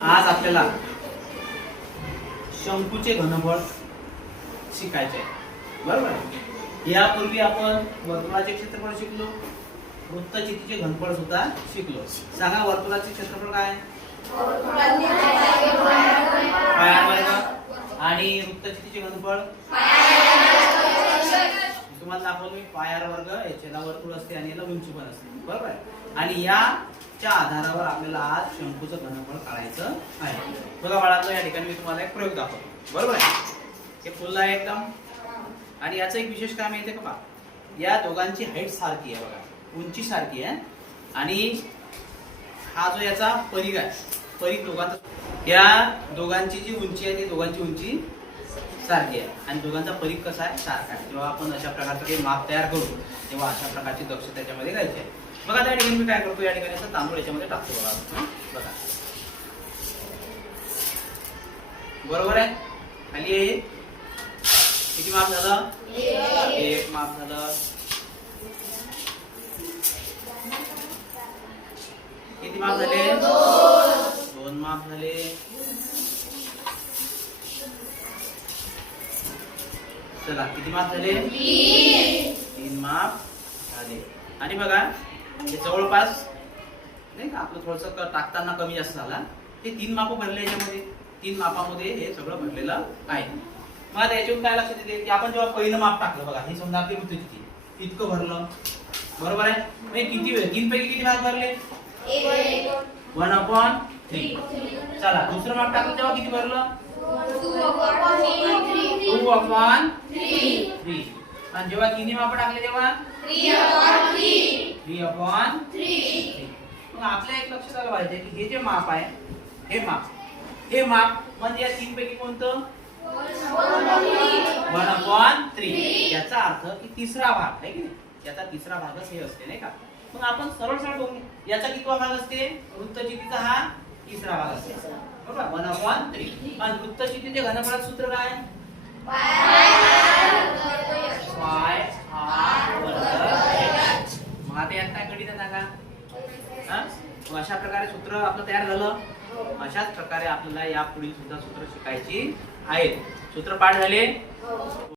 आज आपल्याला शंकूचे घनफळ शिकायचे आहे, बरोबर. यापूर्वी आपण वर्तुळाचे क्षेत्रफळ शिकलो, वृत्तचितीचे घनफळ सुद्धा शिकलो. सांगा वर्तुळाचे क्षेत्रफळ काय? आणि वृत्तचितीचे घनफळ तुम्हाला दाखवलं मी पाय वर्ग, याच्याला वर्तुळ असते आणि याला उंची पण असते, बरोबर. आणि याच्या आधारावर आपल्याला आज शंकूचं घनफळ काढायचं आहे. बघा बाळांनो, या ठिकाणी मी तुम्हाला एक प्रयोग दाखवतो, बरोबर आहे. हे फुल आहे एकदम. आणि याचं एक विशेष काय माहितीये का? या दोघांची हाईट सारखी आहे, बघा उंची सारखी आहे. आणि हा जो याचा परिघ आहे, परिघ दोघांचा, या दोघांची जी उंची आहे ती दोघांची उंची सारखी आहे आणि दोघांचा परिघ कसा आहे? सारखा आहे. जेव्हा आपण अशा प्रकारचं काही माप तयार करू तेव्हा अशा प्रकारची दक्षता त्याच्यामध्ये घ्यायची आहे. बघा त्या ठिकाणी मी काय करतो, या ठिकाणी असं तांदूळ याच्यामध्ये टाकतो, बघा बघा बरोबर आहे. खाली आहे किती माप झालं? एक माप झालं. किती माप झाले? दोन माप झाले. चला किती माप झाले? तीन माप झाले. आणि बघा हे जवळपास नाही का आपलं थोडस टाकताना कमी जास्त झाला. हे तीन माप भरले, याच्यामध्ये तीन मापामध्ये हे सगळं भरलेलं आहे. मग आता याच्यातून काय लक्षात येते की आपण जेव्हा पहिलं माप टाकलं, बघा हे समजा आपली वृत्तचिती इतकं भरलं, बरोबर आहे. मग किती वेळ? तीन पैकी किती भाग भरले? 1/3. चला दुसरं माप टाकलं तेव्हा किती भरलं? 2/3. आणि जेव्हा तिन्ही माप टाकले तेव्हा 3/3. मग आपल्या एक लक्षात आलं पाहिजे की हे जे माप आहे, हे माप म्हणजे या तीन पैकी कोणतं? 1/3. याचा अर्थ की तिसरा भाग आहे की नाही, याचा तिसरा भागच हे असते, नाही का. मग आपण सरळ सरळ बघू, याचा कितवा भाग असते? वृत्तचितीचा हा तिसरा भाग असते, बरोबर. 1/3. आणि वृत्तचितीचे घनफळाचं सूत्र काय? मग आता यात काय गणित सांगा. मग अशा प्रकारे सूत्र आपलं तयार झालं. अशाच प्रकारे आपल्याला या पुढील सुद्धा सूत्र शिकायची आहेत. सूत्र पाठ झाले.